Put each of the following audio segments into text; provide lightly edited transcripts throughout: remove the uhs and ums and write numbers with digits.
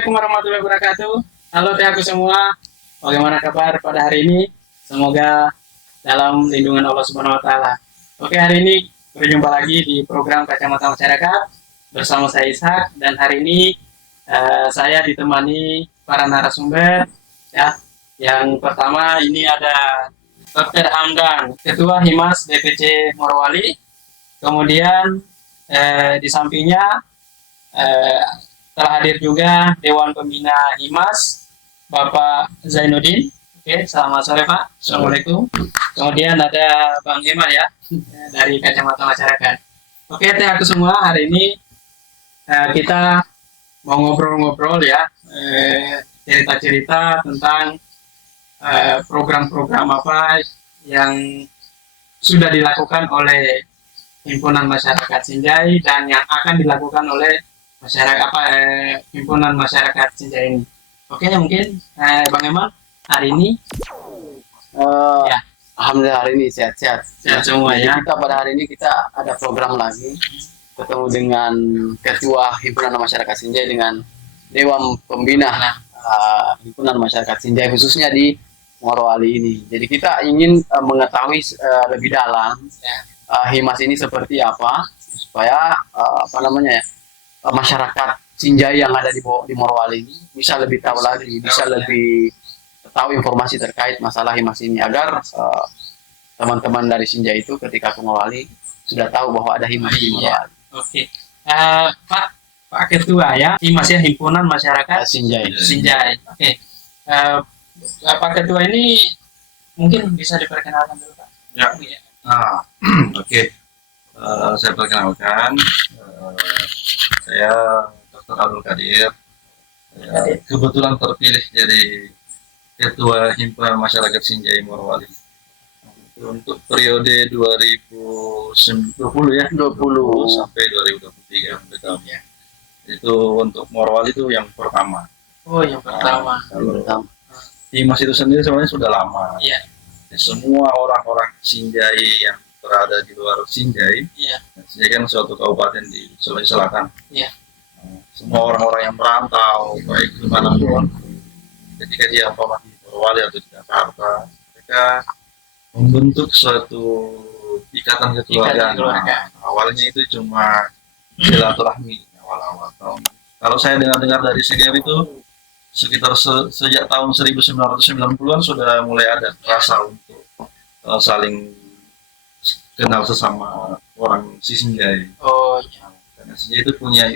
Assalamualaikum warahmatullahi wabarakatuh. Halo teaku semua, bagaimana kabar pada hari ini? Semoga dalam lindungan Allah Subhanahu wa taala. Oke, hari ini berjumpa lagi di program Kacamata Masyarakat bersama saya Ishak, dan hari ini saya ditemani para narasumber ya. Yang pertama ini ada Dr. Hamdan, Ketua Himas DPC Morowali. Kemudian di sampingnya telah hadir juga Dewan Pembina Himas, Bapak Zainuddin. Oke, selamat sore Pak. Assalamualaikum. Kemudian ada Bang Heman ya, dari Kacamata Masyarakat. Oke, teaku semua, hari ini kita mau ngobrol-ngobrol ya, cerita-cerita tentang program-program apa yang sudah dilakukan oleh Himpunan Masyarakat Sinjai dan yang akan dilakukan oleh Himpunan Masyarakat Sinjai ini. Oke, mungkin Bang Eman hari ini ya. Alhamdulillah hari ini sehat-sehat. Sehat semua ya. Kita pada hari ini kita ada program lagi, ketemu dengan Ketua Himpunan Masyarakat Sinjai dengan Dewan Pembina Himpunan Masyarakat Sinjai khususnya di Morowali ini. Jadi kita ingin mengetahui lebih dalam Himas ini seperti apa supaya masyarakat Sinjai yang ada di Morowali ini bisa lebih tahu lagi, bisa lebih tahu informasi terkait masalah Himas ini agar teman-teman dari Sinjai itu ketika ke Morowali sudah tahu bahwa ada Himas di Morowali. Oke. Pak Ketua ya, Himas ya, Himpunan Masyarakat Sinjai. Oke. Pak Ketua ini mungkin bisa diperkenalkan dulu Pak. Ya. Oke. Saya perkenalkan, saya Dr. Abdul Qadir. Kebetulan terpilih jadi Ketua Himpunan Masyarakat Sinjai Morowali untuk periode 2020 ya, 20 sampai 2023 betul ya. Itu untuk Morowali itu yang pertama. Oh, yang pertama. Himas itu sendiri sebenarnya sudah lama. Iya. Semua orang-orang Sinjai yang berada di luar Sinjai, Sinjai kan suatu kabupaten di Sulawesi Selatan. Iya. Semua orang-orang yang merantau, baik dimanapun, ketika dia di Morowali atau di Jakarta, mereka membentuk suatu ikatan kekeluargaan. Awalnya itu cuma silaturahmi awal-awal tahun. Kalau saya dengar dari senior itu sekitar sejak tahun 1990-an sudah mulai ada rasa untuk saling kenal sesama orang Sinjai. Oh iya. Karena Sinjai itu punya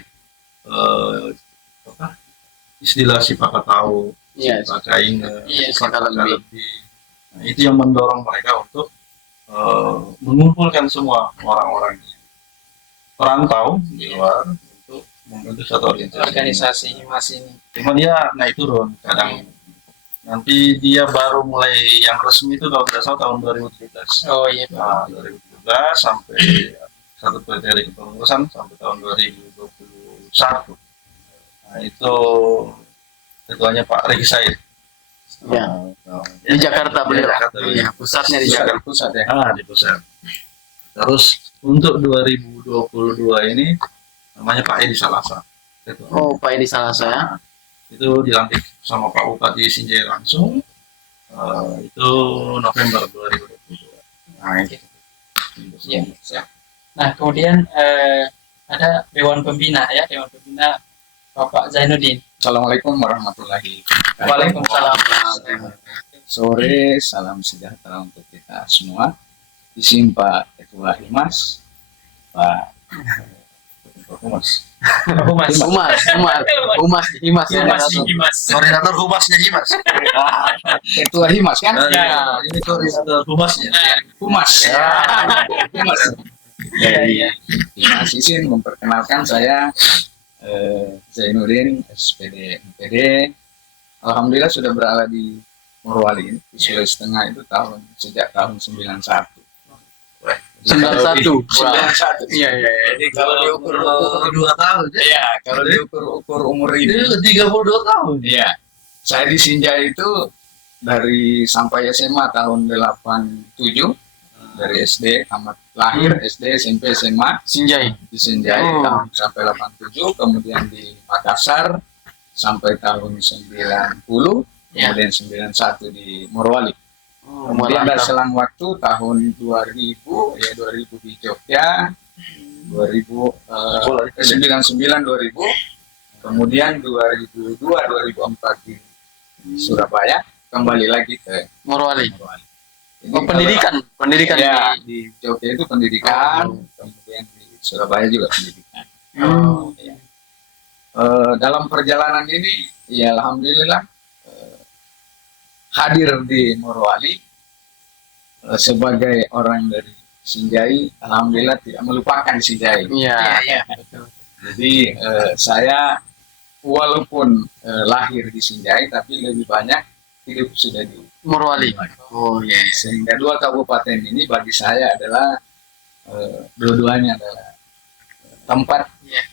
istilah sipaka tahu, sipaka ingat, sipaka lebih. Nah, itu yang mendorong mereka untuk mengumpulkan semua orang-orang perantau di luar untuk membentuk satu organisasi Himas ini. Cuma dia naik turun, kadang nanti dia baru mulai yang resmi itu kalau tidak salah tahun 2017. Oh iya. Nah, 2017 sampai satu periode kepengurusan sampai tahun 2021. Nah, itu ketuanya Pak Regi Said. Ya. Di Jakarta beliau. Iya, pusatnya di Jakarta. Pusat ya. Di pusat. Terus untuk 2022 ini namanya Pak Edi Salasa. Oh, Pak Edi Salasa ya. Itu dilantik sama Pak Bupati Sinjai langsung. Itu November 2022. Nah, itu. Ya. Nah, kemudian ada Dewan Pembina ya, Dewan Pembina Bapak Zainuddin. Assalamualaikum warahmatullahi wabarakatuh. Waalaikumsalam. Sore, salam sejahtera untuk kita semua. Di sini Pak Ketua Himas, Pak Himas. Koordinator Humasnya Himas. Ketua Himas kan? Ya, ini koordinator Humasnya. Humas. Himas. Iya. Himas izin memperkenalkan saya Zainuddin, SPD MPD. Alhamdulillah sudah berada di Morowali di Sulawesi Tengah itu sejak tahun 91. 91. Iya. Jadi kalau diukur 2 tahun. Iya, kalau diukur umur ini Itu 32 tahun. Iya. Saya di Sinjai itu dari sampai SMA tahun 87, dari SD tamat lahir SD SMP SMA Sinjai. di Sinjai tahun sampai 87, kemudian di Makassar sampai tahun 90, Ya. kemudian 91 di Morowali. Oh, Kemudian ada merantau. selang waktu tahun 2000, ya 2000 di Jogja, 2000 99 2000, kemudian 2002 2004 di Surabaya, kembali lagi ke Morowali. Morowali. Jadi Oh, pendidikan ya, di di Jogja itu pendidikan, Oh. kemudian di Surabaya juga pendidikan. Oh, Ya. Dalam perjalanan ini, ya alhamdulillah hadir di Morowali sebagai orang dari Sinjai, alhamdulillah tidak melupakan Sinjai. iya. Iya. Jadi saya walaupun lahir di Sinjai, tapi lebih banyak hidup sudah di Morowali. Oh, iya. sehingga dua kabupaten ini bagi saya adalah dua-duanya adalah tempat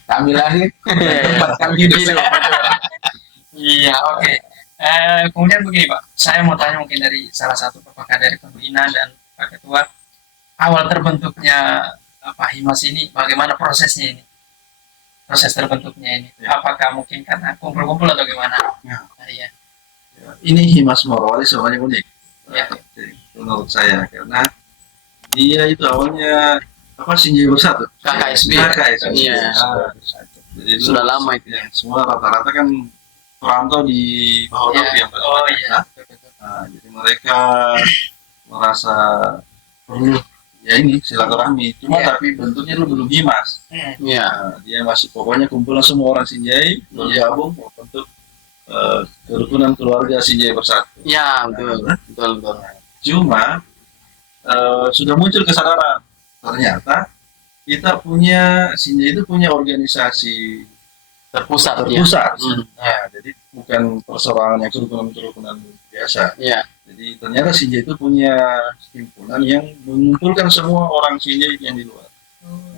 kami lahir dan tempat kami hidup. Iya, oke. Kemudian begini Pak, saya mau tanya mungkin dari salah satu apakah dari pembina dan Pak Ketua, awal terbentuknya Himas ini, bagaimana prosesnya ini? Proses terbentuknya ini, apakah mungkin karena kumpul-kumpul atau gimana? Ya. Iya. Ini Himas Morowali sebenarnya unik. Ya. Menurut saya karena dia itu awalnya Sinjai Bersatu. KKSB. KKSB. Iya. Jadi itu Sudah lama itu. ya, semua rata-rata kan perantau di Bahodopi Iya. yang paling Oh banyak, iya. nah. Nah, jadi mereka merasa perlu ya ini silaturahmi. Cuma Iya. tapi bentuknya lu belum Himas. Iya. Nah, dia masih pokoknya kumpulan semua orang Sinjai bergabung untuk kerukunan keluarga Sinjai Bersatu. Iya, betul. Betul. Cuma sudah muncul kesadaran ternyata kita punya Sinjai itu punya organisasi Terpusat. terpusat. Hmm. Nah, jadi bukan persoalan yang kerukunan biasa. Iya. Jadi ternyata Sinjai itu punya himpunan yang mengumpulkan semua orang Sinjai yang di luar.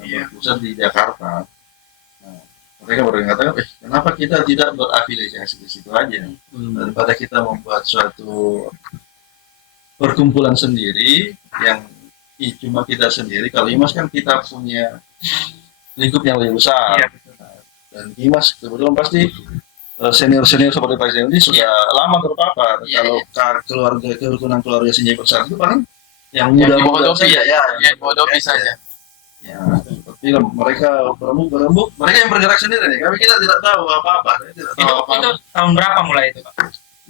Yang berpusat di Jakarta. Nah, mereka baru mengatakan, kenapa kita tidak berafiliasi ke situ aja? Hmm. Daripada kita membuat suatu perkumpulan sendiri yang cuma kita sendiri. Kalau Himas kan kita punya lingkup yang lebih besar. Iya, betul. Dan Himas kebetulan pasti senior-senior seperti Pak Zaini sudah lama terpapar. Iya, Kalau keluarga kerukunan keluarga Sinjai Bersatu itu paling yang Yang di muda-muda Bahodopi saja, ya. Yang di Bahodopi saja. Ya, seperti mereka berembuk, mereka yang bergerak sendiri nih. Kami kita tidak tahu apa-apa, tidak tahu Itu apa-apa. tahun berapa mulai itu Pak?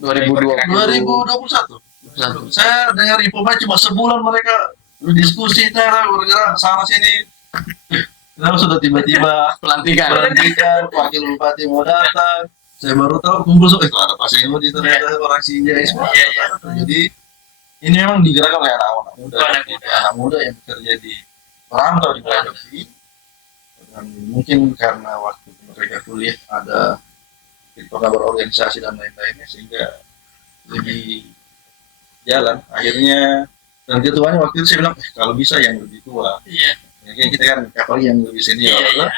2020. 2021. Saya dengar infonya cuma sebulan mereka diskusi bergerak sana sini. Lalu sudah tiba-tiba Pelantikan. berhentikan, wakil bupati mau datang. Saya baru tahu kumpul itu ada Pak Senudi ternyata orang Sinjai semua. Iya. Jadi ini memang digerakkan oleh anak-anak muda, Anak muda. anak muda yang bekerja di perantau di Bahodopi. Dan mungkin karena waktu mereka kuliah ada pernah berorganisasi dan lain-lainnya sehingga lebih jalan. Akhirnya dan ketuanya waktu itu saya bilang kalau bisa yang lebih tua. Iya. Ya, kita kan apalagi yang lebih senior Iya, lah.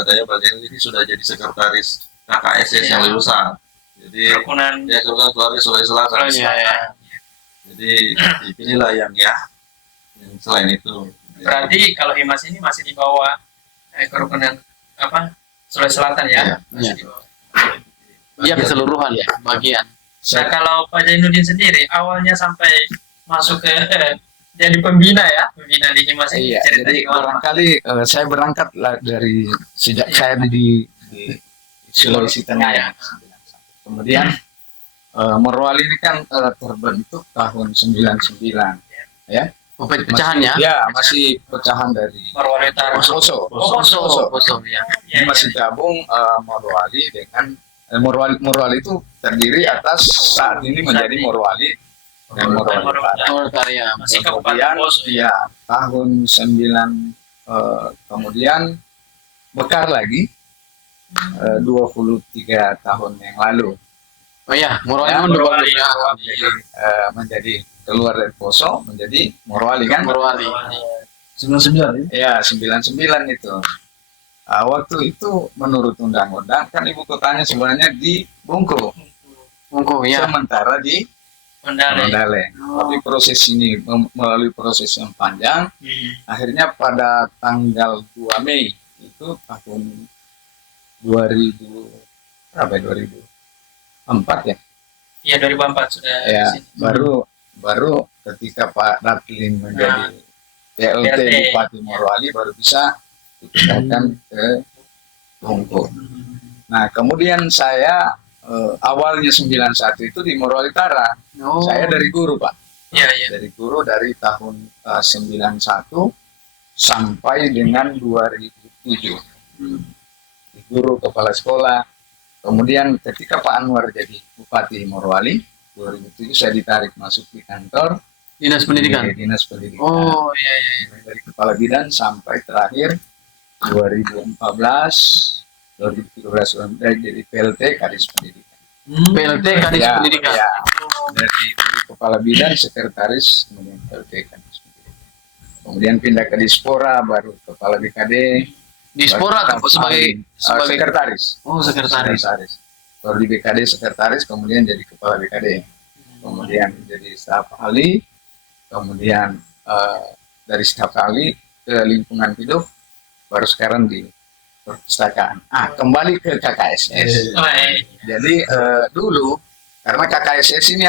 Katanya Pak Zainul ini sudah jadi sekretaris KKSS yang lebih besar. Jadi Kerukunan. dia kerukunan keluarga Sulawesi Selatan. Oh, iya. Jadi dipilihlah yang selain itu. Berarti kalau Himas ini masih di bawah kerukunan Sulawesi Selatan ya? Iya. Masih di bawah. Iya, keseluruhan ya, bagian. Nah kalau Pak Zainuddin sendiri awalnya sampai masuk ke jadi pembina pembina di Himas ini Iya, cerita jadi gimana? barangkali saya berangkat dari sejak saya di Sulawesi Tengah ya. Kemudian Morowali ini kan terbentuk tahun 99 ya. Pecahan ya. Ya, masih pecahan dari Morowali Utara. Poso. Poso ya. Iya, iya. Masih gabung Morowali dengan Morowali itu terdiri atas saat ini menjadi Morowali dan Morowali Utara. Oh, karya. Masih Kabupaten Kemudian Poso. ya tahun 9 kemudian Bekar lagi 23 tahun yang lalu Oh iya, Morowali Ya, menjadi menjadi keluar dari Poso menjadi Morowali kan? Morowali. 99 Ya 99 itu. Waktu itu menurut undang-undang kan ibu kotanya sebenarnya di Bungkulu, Mungku ya. sementara di Kendali. Mandalay. Tapi proses ini melalui proses yang panjang, akhirnya pada tanggal 2 Mei itu tahun 2000 berapa 2004 ya? Iya 2004 sudah Ya, di sini. baru ketika Pak Ratlin menjadi PLT PLT. Bupati Morowali baru bisa dipindahkan ke Bungkul. Nah, kemudian saya awalnya 91 itu di Morowali Utara. Oh. Saya dari guru, Pak. Iya, iya. Dari guru dari tahun 91 sampai dengan 2007. Di guru kepala sekolah. Kemudian ketika Pak Anwar jadi Bupati Morowali 2007 saya ditarik masuk di kantor Dinas Pendidikan. di Dinas Pendidikan. Oh, iya iya. Mulai dari kepala bidang sampai terakhir 2014 2013 jadi PLT Kadis Pendidikan. PLT Kadis Ya, Pendidikan. ya. Dari kepala bidang sekretaris kemudian PLT Kadis Pendidikan. Kemudian pindah ke Dispora baru kepala BKD. Dispora baru atau sebagai sekretaris. Oh, sekretaris. Baru di BKD sekretaris, kemudian jadi kepala BKD, kemudian jadi staf ahli, kemudian dari staf ahli ke lingkungan hidup, baru sekarang di perpustakaan. Kembali ke KKSS. Oh, iya. Jadi dulu karena KKSS ini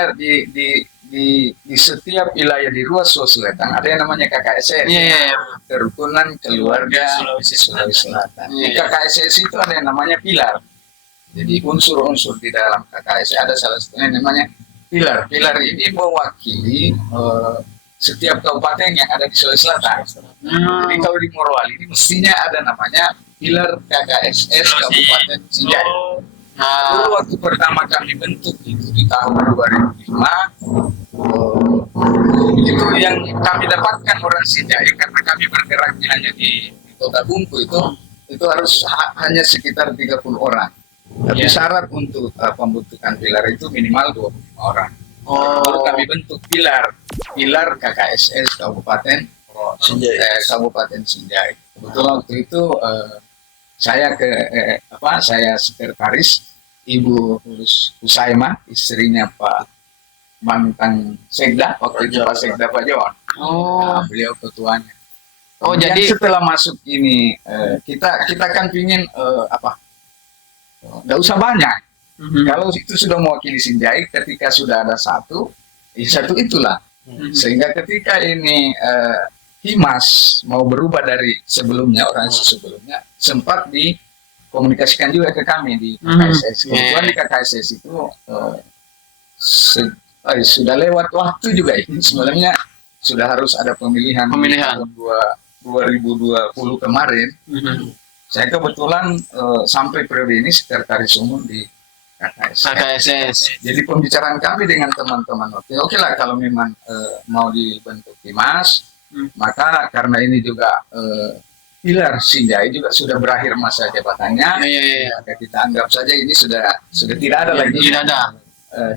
di setiap wilayah di ruas Sulawesi Selatan ada yang namanya KKSS. Iya iya. Kerukunan Keluarga Sulawesi Sulawesi Selatan. Di Iya. KKSS itu ada yang namanya pilar. Jadi unsur-unsur di dalam KKSS ada salah satunya yang namanya pilar. Pilar ini mewakili setiap kabupaten yang ada di Sulawesi Selatan. Jadi kalau di Morowali ini mestinya ada namanya pilar KKSS Kabupaten Sinjai. Oh, Dulu waktu pertama kami bentuk itu di tahun 2005, itu yang kami dapatkan orang Sinjai karena kami bergeraknya hanya di Kota Bungku itu harus hanya sekitar 30 orang. Tapi Ya. syarat untuk pembentukan pilar itu minimal 25 orang. Oh. Baru kami bentuk pilar KKSS Kabupaten Kabupaten Sinjai. Kebetulan waktu itu saya saya sekretaris Ibu Husaimah, istrinya Pak mantan Sekda waktu itu Pak Sekda Pak Jawan. Oh. Nah, beliau ketuanya. Oh, Kemudian jadi- setelah masuk ini kita kan pingin nggak usah banyak. Kalau itu sudah mewakili Sinjai, ketika sudah ada satu itulah. Sehingga ketika ini Himas mau berubah dari sebelumnya, organisasi sebelumnya, sempat dikomunikasikan juga ke kami di KKSS. Kebetulan di KKSS itu sudah lewat waktu juga ini. Sebenarnya sudah harus ada pemilihan. Pemilihan. Di tahun 2020 kemarin. Saya kebetulan sampai periode ini sekretaris umum di KKSS. KKSS. Jadi pembicaraan kami dengan teman-teman oke lah kalau memang mau dibentuk Himas, maka karena ini juga pilar Sinjai juga sudah berakhir masa jabatannya, Iya iya iya. maka kita anggap saja ini sudah tidak ada lagi Tidak ada.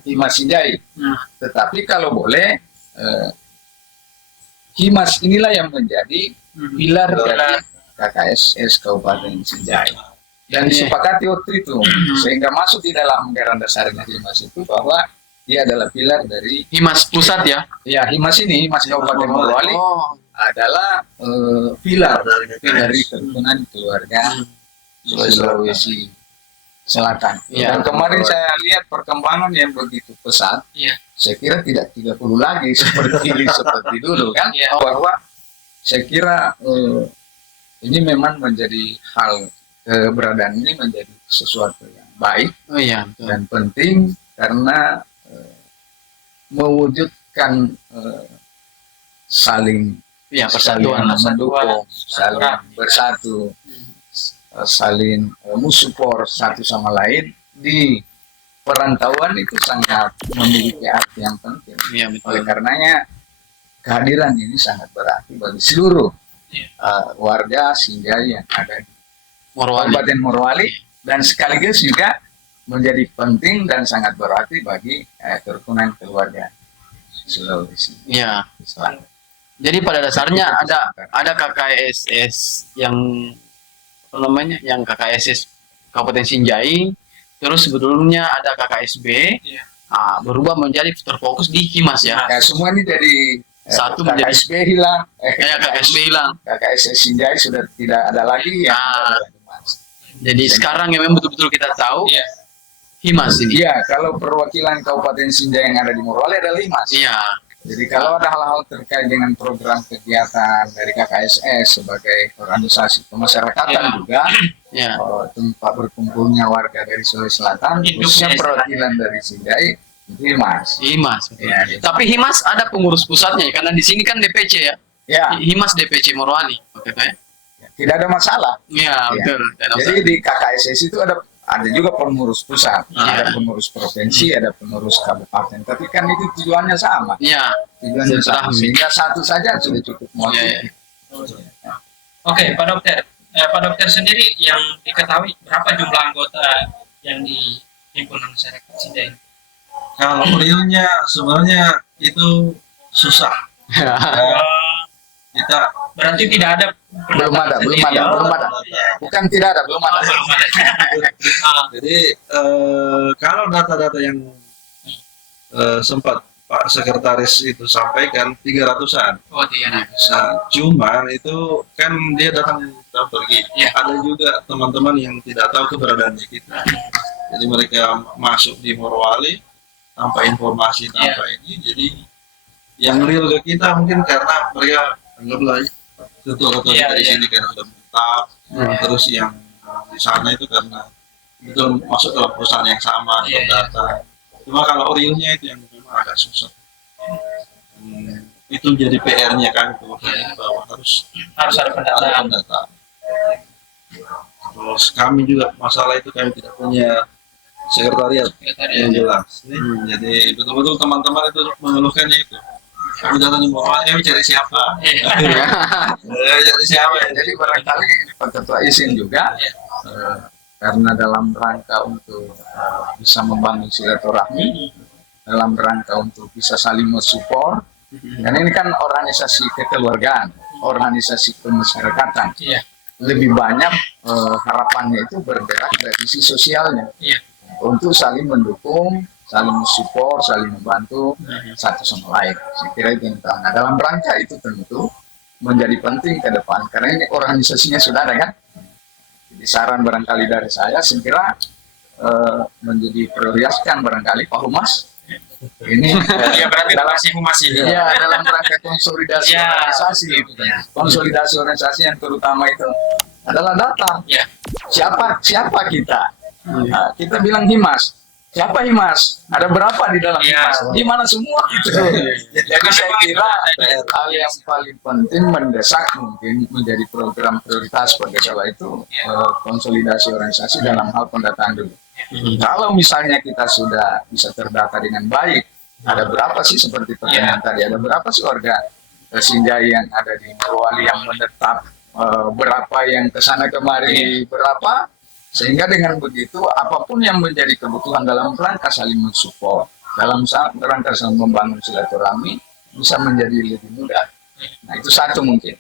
Himas Sinjai. Tetapi kalau boleh Himas inilah yang menjadi pilar dari KKSS Kabupaten Sinjai. Dan disepakati waktu itu sehingga masuk di dalam anggaran dasarnya Himas itu bahwa dia adalah pilar dari Himas pusat ya. Himas ini Himas Kabupaten Morowali Oh. adalah pilar dari kerukunan keluarga Sulawesi Selatan. Iya. Dan kemarin saya lihat perkembangan yang begitu pesat. Iya. Saya kira tidak 30 lagi seperti dulu kan, Iya. bahwa saya kira ini memang menjadi hal keberadaan ini menjadi sesuatu yang baik Oh iya. Betul. dan penting karena mewujudkan saling Iya, persatuan. mendukung, saling bersatu, saling mensupport satu sama lain di perantauan itu sangat memiliki arti yang penting. Iya, betul. Oleh karenanya kehadiran ini sangat berarti bagi seluruh warga Sinjai yang ada di Morowali. Kabupaten Morowali dan sekaligus juga menjadi penting dan sangat berarti bagi kerukunan keluarga Sulawesi Iya. Selatan. Jadi pada dasarnya ada KKSS yang apa namanya? Yang KKSS Kabupaten Sinjai, terus sebetulnya ada KKSB, Iya. berubah menjadi terfokus di Himas ya. Nah, semua ini dari Satu menjadi- KKSB hilang, Kayak KKSB hilang. KKSS Sinjai sudah tidak ada lagi yang ada adalah Himas. Jadi sekarang yang memang betul-betul kita tahu Iya. Himas ini. Iya, kalau perwakilan Kabupaten Sinjai yang ada di Morowali adalah Himas. Iya. Jadi kalau ada hal-hal terkait dengan program kegiatan dari KKSS sebagai organisasi kemasyarakatan juga, Ya. tempat berkumpulnya warga dari Sulawesi Selatan, khususnya perwakilan dari Sinjai, itu Himas. Himas. Betul. Ya, gitu. Tapi Himas ada pengurus pusatnya ya, karena di sini kan DPC ya. Ya, Himas DPC Morowali. Oke, Pak. tidak ada masalah. Iya, betul. Dan Jadi di KKSS itu ada juga pengurus pusat, Iya. ada pengurus provinsi, ada pengurus kabupaten. Tapi kan itu tujuannya sama. Iya. Tujuannya Setelah sama. Sehingga satu saja sudah cukup mewakili. Iya. Oke, Pak Dokter. Pak Dokter sendiri yang diketahui berapa jumlah anggota yang di himpunan masyarakat Sinjai? Kalau realnya sebenarnya itu susah. Ya, kita Berarti tidak ada Belum ada. Bukan tidak ada, belum ada. Belum ada. jadi kalau data-data yang sempat Pak Sekretaris itu sampaikan 300-an. Oh, tidak. Nah, cuman itu kan dia datang pergi. Ya. Ada juga teman-teman yang tidak tahu keberadaannya kita. Jadi mereka masuk di Morowali tanpa informasi tanpa ini. Jadi yang real ke kita mungkin karena mereka anggaplah ketua-ketua Iya, kita di iya. sini kan sudah tetap. Terus yang di sana itu karena itu masuk dalam perusahaan yang sama Iya, iya. data. Cuma kalau realnya itu yang memang agak susah. Itu jadi PR-nya kan bahwa harus Harus ada ada pendataan. pendataan. Terus kami juga masalah itu kami tidak punya sekretariat yang jelas. Jadi betul-betul teman-teman itu mengeluhkannya itu. Kami datang di bawah, kami cari siapa? Cari siapa? Jadi barangkali Pak Ketua izin juga, karena dalam rangka untuk bisa membangun silaturahmi, dalam rangka untuk bisa saling mensupport, karena ini kan organisasi kekeluargaan, organisasi kemasyarakatan. Iya. Lebih banyak harapannya itu bergerak dari sisi sosialnya, Iya. untuk saling mendukung, saling mensupport, saling membantu satu sama lain. Saya kira itu yang utama. Nah, dalam rangka itu tentu menjadi penting ke depan, karena ini organisasinya sudah ada kan. Jadi saran barangkali dari saya kira menjadi prioritaskan barangkali Pak Humas ini Ya, berarti masih humas ini. ya dalam rangka konsolidasi Ya. organisasi itu kan. Konsolidasi organisasi yang terutama itu adalah data. Ya. Siapa kita? Nah, kita bilang Himas. Siapa Himas? Ada berapa di dalam Ya. Himas? Di mana semua itu? Jadi saya kira hal yang paling penting mendesak mungkin menjadi program prioritas pada salah itu konsolidasi organisasi dalam hal pendataan dulu. Kalau misalnya kita sudah bisa terdata dengan baik, ada berapa sih seperti pertanyaan tadi? Ada berapa sih warga Sinjai yang ada di Morowali yang menetap? Berapa yang kesana kemari? Berapa? Sehingga dengan begitu apapun yang menjadi kebutuhan dalam rangka saling mensupport, dalam rangka saling membangun silaturahmi bisa menjadi lebih mudah. Nah itu satu mungkin.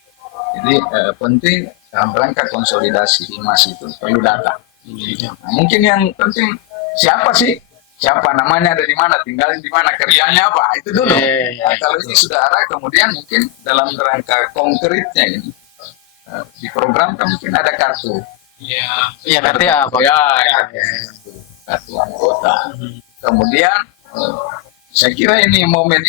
Jadi penting dalam rangka konsolidasi Himas itu perlu data. Nah, mungkin yang penting siapa sih? Siapa namanya, ada di mana, tinggal di mana, kerjanya apa? Itu dulu. Nah, kalau ini sudah ada, kemudian mungkin dalam rangka konkretnya ini diprogramkan mungkin ada kartu. Iya, artinya apa? Ya, kartu anggota. Kemudian saya kira ini momen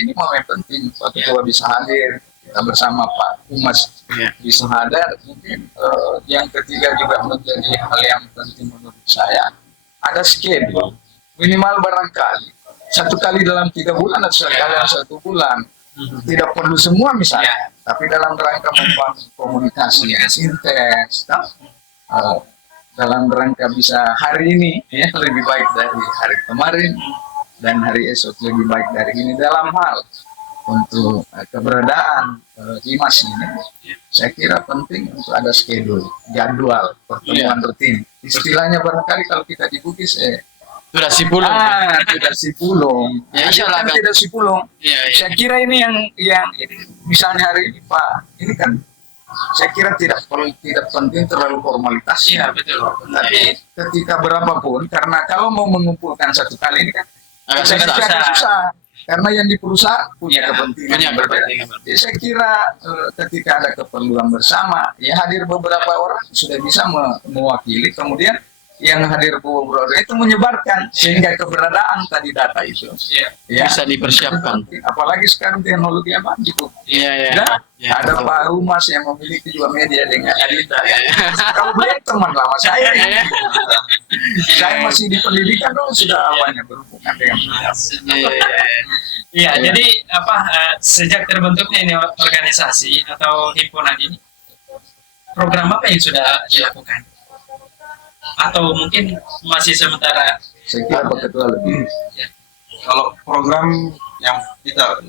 penting Pak Ketua bisa hadir, kita bersama Pak Humas bisa hadir. Mungkin yang ketiga juga menjadi hal yang penting menurut saya, ada schedule minimal barangkali 1 kali dalam 3 bulan atau 1 kali dalam 1 bulan. Tidak perlu semua misalnya, tapi dalam rangka membangun komunikasi yang intens. Dalam rangka bisa hari ini ya lebih baik dari hari kemarin dan hari esok lebih baik dari ini dalam hal untuk keberadaan Himas ini. Saya kira penting untuk ada schedule, jadwal pertemuan rutin. Istilahnya barangkali kalau kita di Bugis Sudah sipulung. tidak sipulung. Ya, insya Allah, Kan kan. tidak sipulung. Iya, iya. Saya kira ini yang ini, misalnya hari ini Pak, ini kan saya kira tidak penting terlalu formalitas. Iya, betul. Tapi ketika berapapun, karena kalau mau mengumpulkan 1 kali ini kan Agak saya kira susah. susah. Karena yang di perusahaan punya Ya, kepentingan punya yang berbeda. kepentingan berbeda. Jadi saya kira ketika ada keperluan bersama, ya hadir beberapa orang sudah bisa mewakili. Kemudian yang hadir Bu Brother itu menyebarkan sehingga keberadaan tadi data itu ya Bisa dipersiapkan. apalagi sekarang teknologi apa cukup. Iya, iya. Dan Ya, ada betul. Pak Humas yang memiliki juga media dengan Adita. Kalau beliau teman lama saya, Iya. saya masih di pendidikan dulu sudah banyak berhubungan dengan beliau. Iya, jadi sejak terbentuknya ini organisasi atau himpunan ini, program apa yang sudah dilakukan? Atau mungkin masih sementara? Saya kira Pak Ketua lebih. Kalau program yang kita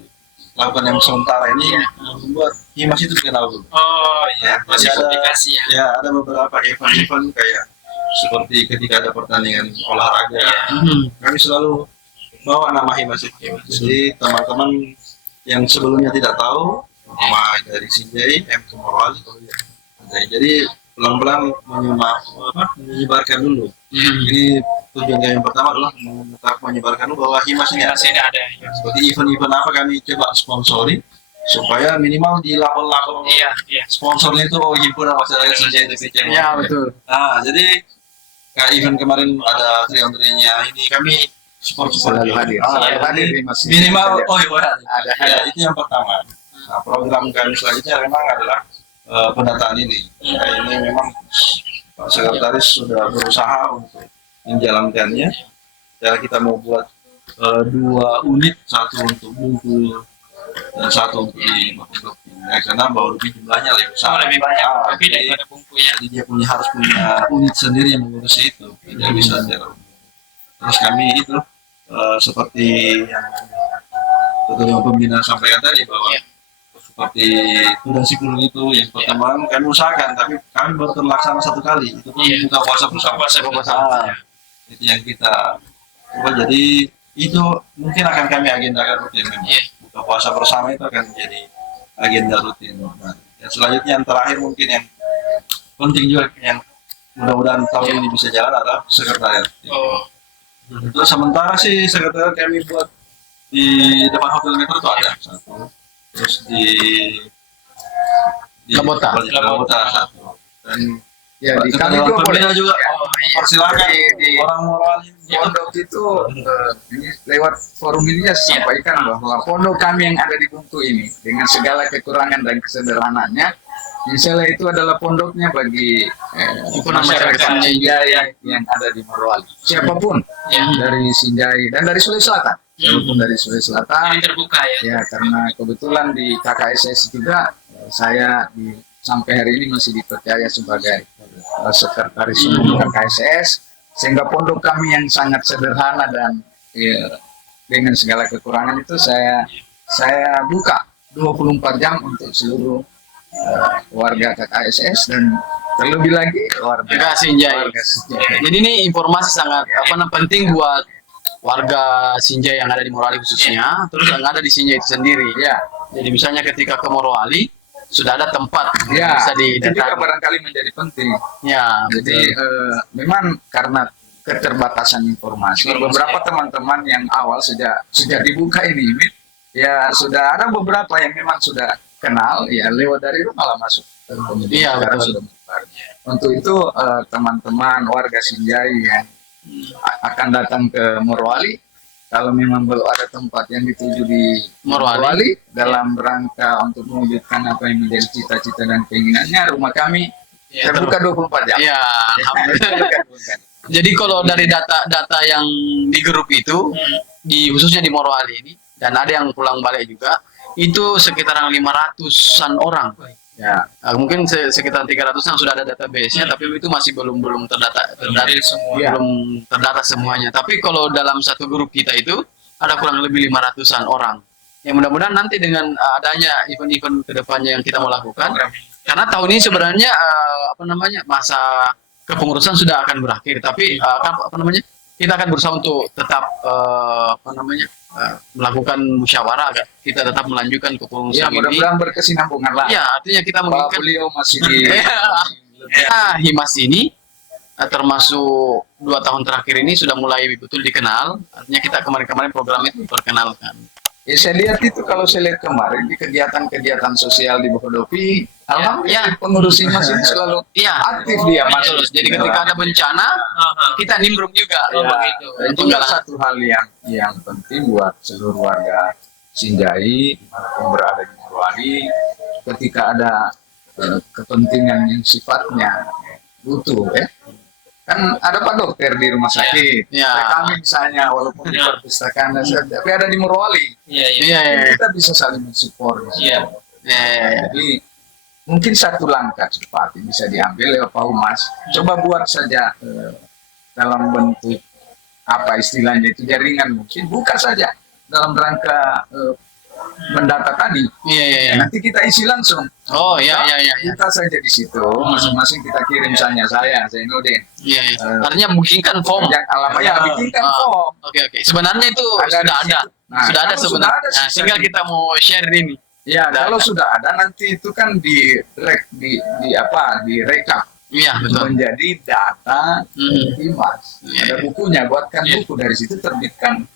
lakukan yang sementara ini membuat Himas itu dikenal dulu. Oh iya, Ya, masih jadi ada- publikasi ya. Ya, ada beberapa event-event kayak seperti ketika ada pertandingan olahraga, kami selalu bawa nama Himas itu. Jadi teman-teman yang sebelumnya tidak tahu nama dari Sinjai, M. Morwali, jadi pelan-pelan menyebarkan dulu. Ini tujuan kami yang pertama adalah menyebarkan dulu bahwa Himas ini ada. Masih ada. Ya. Seperti event-event apa kami coba sponsori supaya minimal di label-label Iya. sponsornya itu himpunan masyarakat Sinjai Indonesia. Ya, betul. Nah, jadi kayak event kemarin ada trion-trionnya ini kami support Selalu hadir. Selalu hadir di masjid. minimal Ada. ya, itu yang pertama. Nah, program kami selanjutnya memang adalah pendataan ini. Ya, ini memang Pak Sekretaris sudah berusaha untuk menjalankannya. Ya, kita mau buat 2 unit, satu untuk Bungkul dan satu untuk di Makobrok. Ya, karena bahwa lebih jumlahnya lebih besar. Lebih banyak Ah, lebih jadi- daripada bungku ya. jadi dia harus punya unit sendiri yang mengurus itu, tidak bisa secara umum. Terus kami itu seperti yang Ketua Pembina sampaikan tadi bahwa seperti Kuda Sipul itu yang pertemuan kami usahakan, tapi kami baru terlaksana 1 kali, itu pun Iya. buka puasa bersama. Puasa. Ah, itu yang kita coba, jadi itu mungkin akan kami agendakan rutin memang. Iya. Buka puasa bersama itu akan menjadi agenda rutin. Nah, yang selanjutnya yang terakhir mungkin yang penting juga yang mudah-mudahan tahun ini bisa jalan adalah sekretariat. Oh, Untuk sementara sih sekretariat kami buat di depan Hotel Metro itu ada satu, terus di Labota. Labota satu, dan Ya, di kami Dewan juga boleh. Pembina juga persilakan Di- orang Morwali Pondok itu ini lewat forum ini ya sampaikan bahwa pondok kami yang ada di Bungku ini dengan segala kekurangan dan kesederhanaannya, misalnya itu adalah pondoknya bagi masyarakat Sinjai yang ada di Morowali. Siapapun ya. dari Sinjai dan dari Sulawesi Selatan, siapapun dari Sulawesi Selatan, Jadi terbuka ya. ya karena kebetulan di KKSS juga saya sampai hari ini masih dipercaya sebagai sekretaris umum KKSS, sehingga pondok kami yang sangat sederhana dan dengan segala kekurangan itu saya buka 24 jam untuk seluruh warga KKSS dan terlebih lagi Juga Sinjai. warga Sinjai. Jadi ini informasi sangat penting buat warga Sinjai yang ada di Morowali khususnya, terus yang ada di Sinjai itu sendiri. Ya, Jadi misalnya ketika ke Morowali sudah ada tempat yang ya, bisa itu juga didatangi. barangkali menjadi penting. Ya, Jadi memang karena keterbatasan informasi, beberapa teman-teman yang awal sejak dibuka ini, ya sudah ada beberapa yang memang sudah kenal, ya lewat dari rumah lah masuk. Kemudian Iya, sekarang betul. sudah menyebar. Untuk itu teman-teman warga Sinjai yang akan datang ke Morowali, kalau memang belum ada tempat yang dituju di Morowali, dalam rangka untuk mewujudkan apa yang menjadi cita-cita dan keinginannya, rumah kami ya, terbuka 24 jam. ya, alhamdulillah. Jadi kalau dari data-data yang di grup itu, khususnya di Morowali ini, dan ada yang pulang balik juga, itu sekitaran 500-an orang. Ya, Mungkin sekitar 300-an sudah ada database-nya, tapi itu masih belum terdata semua. Ya. belum terdata semuanya. Tapi kalau dalam satu grup kita itu ada kurang lebih 500-an orang. Ya mudah-mudahan nanti dengan adanya event-event kedepannya yang kita mau lakukan, karena tahun ini sebenarnya masa kepengurusan sudah akan berakhir, tapi kita akan berusaha untuk tetap melakukan musyawarah agar kita tetap melanjutkan ya kepengurusan ini. mudah-mudahan berkesinambungan lah. Ya, artinya kita Bahwa menginginkan beliau masih di Himas ini termasuk 2 tahun terakhir ini sudah mulai betul dikenal. Artinya kita kemarin-kemarin program itu diperkenalkan. Ya saya lihat itu kalau saya lihat kemarin di kegiatan-kegiatan sosial di Bohodopi, alhamdulillah pengurus Himas ini selalu Iya, aktif dia betul. masuk. Jadi ketika ada bencana, kita nimbrung juga. Ya, Begitu. dan Untuk juga jalan. satu hal yang penting buat seluruh warga Sinjai dimanapun berada di Morowali, ketika ada kepentingan yang sifatnya butuh kan ada Pak Dokter di rumah sakit, Ya. kami misalnya walaupun di perpustakaan tapi ada di Morowali, Iya, iya. Iya, iya, kita bisa saling mensupport. Iya. iya. Jadi mungkin satu langkah cepat yang bisa diambil oleh Pak Humas, coba buat saja dalam bentuk apa istilahnya itu jaringan, mungkin buka saja dalam rangka mendata tadi. Iya, iya, iya. Nanti kita isi langsung. Oh, iya, iya, iya. Iya, Kita saja di situ, masing-masing kita kirim misalnya saya Zainuddin. iya. Artinya bikinkan form. Yang alamatnya bikinkan Ah. form. Oke, oke. Sebenarnya itu Ada sudah di ada. situ. Nah, Sudah ada kalau sudah sebenarnya. ada, Nah, sisa tinggal di- kita mau share ini. Ya, Sudah kalau ada. sudah ada nanti itu kan direkap Iya, betul. menjadi data Himas. Iya, Ada iya. bukunya, buatkan buku dari situ terbitkan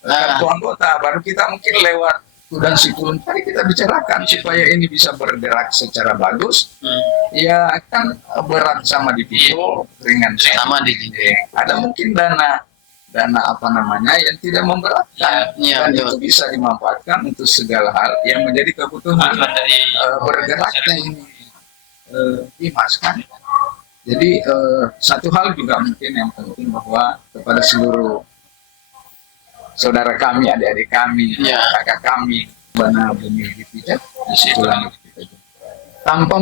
kartu anggota. Baru kita mungkin lewat dan Situn tadi kita bicarakan supaya ini bisa bergerak secara bagus. Ya kan berat sama di Pico, ringan Sama di ada mungkin dana apa namanya yang tidak memberatkan Iya, dan betul. itu bisa dimanfaatkan untuk segala hal yang menjadi kebutuhan Dari bergeraknya ini Himas kan. Jadi satu hal juga mungkin yang penting bahwa kepada seluruh saudara kami, adik-adik kami, Ya. kakak kami, benar benih dipijak di situ lagi kita juga. Tanpa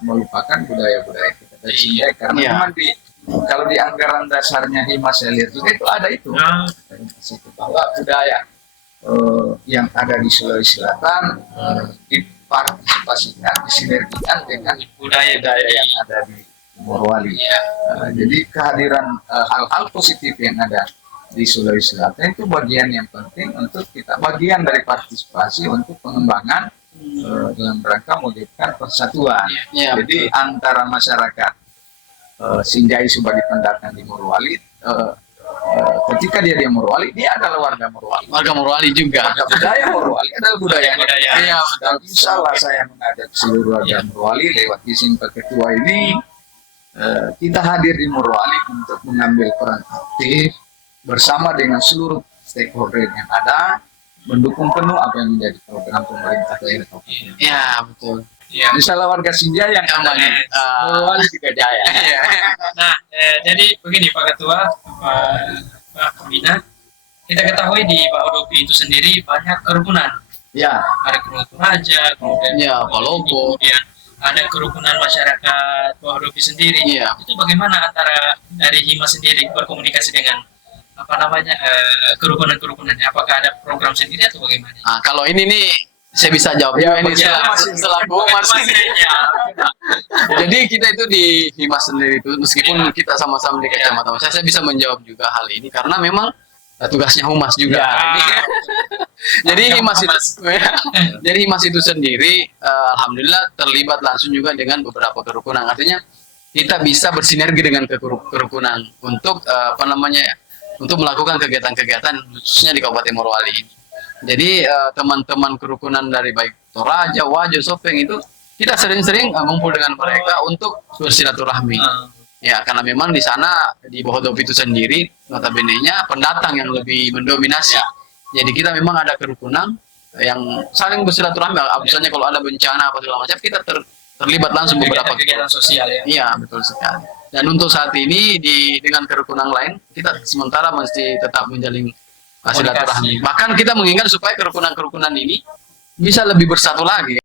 melupakan budaya-budaya kita dari Sinjai karena Ya. memang kalau di anggaran dasarnya Himas saya lihat juga itu ada itu. Bahwa budaya yang ada di Sulawesi Selatan dipartisipasikan, disinergikan dengan budaya yang ada di Morowali. Jadi kehadiran hal-hal positif yang ada di Sulawesi Selatan itu bagian yang penting untuk kita, bagian dari partisipasi untuk pengembangan dalam rangka mewujudkan persatuan. Iya, Jadi antara masyarakat Sinjai sebagai pendatang di Morowali, ketika dia di Morowali, dia adalah warga Morowali. Warga Morowali juga. Maka budaya Morowali adalah budaya. Iya, Dan insya Allah saya mengajak seluruh warga Morowali lewat izin Pak Ketua ini, kita hadir di Morowali untuk mengambil peran aktif bersama dengan seluruh stakeholder yang ada, mendukung penuh apa yang menjadi program pemerintah daerah. Iya, betul. ya. Misalnya warga Sinjai yang aman, Morowali juga jaya. Nah, jadi begini Pak Ketua, Pak Pembina, kita ketahui di Bahodopi itu sendiri banyak kerukunan. Ya, Ada kerukunan Raja, kemudian Ya, Palopo. kemudian ada kerukunan masyarakat Bahodopi sendiri. Iya. Itu bagaimana antara dari Himas sendiri berkomunikasi dengan apa namanya kerukunan-kerunannya? Apakah ada program sendiri atau bagaimana? Nah, kalau ini nih saya bisa jawab Ya, juga ini ya, selaku Mas. Ya. Jadi kita itu di Himas sendiri itu meskipun kita sama-sama di kecamatan, saya bisa menjawab juga hal ini karena memang tugasnya Humas juga. Ya. Jadi Himas itu, jadi Himas itu sendiri, alhamdulillah terlibat langsung juga dengan beberapa kerukunan. Artinya kita bisa bersinergi dengan kerukunan untuk apa namanya, untuk melakukan kegiatan-kegiatan khususnya di Kabupaten Morowali ini. Jadi teman-teman kerukunan dari baik Toraja, Wajo, Sopeng itu kita sering-sering ngumpul dengan mereka untuk bersilaturahmi. Ya, karena memang di sana di Bohodopi itu sendiri notabene-nya pendatang yang lebih mendominasi. Jadi kita memang ada kerukunan yang saling bersilaturahmi. Misalnya kalau ada bencana apa segala macam, kita terlibat langsung beberapa kegiatan sosial ya. Iya, betul sekali. Dan untuk saat ini dengan kerukunan lain kita sementara mesti tetap menjalin silaturahmi. Bahkan kita mengingat supaya kerukunan-kerukunan ini bisa lebih bersatu lagi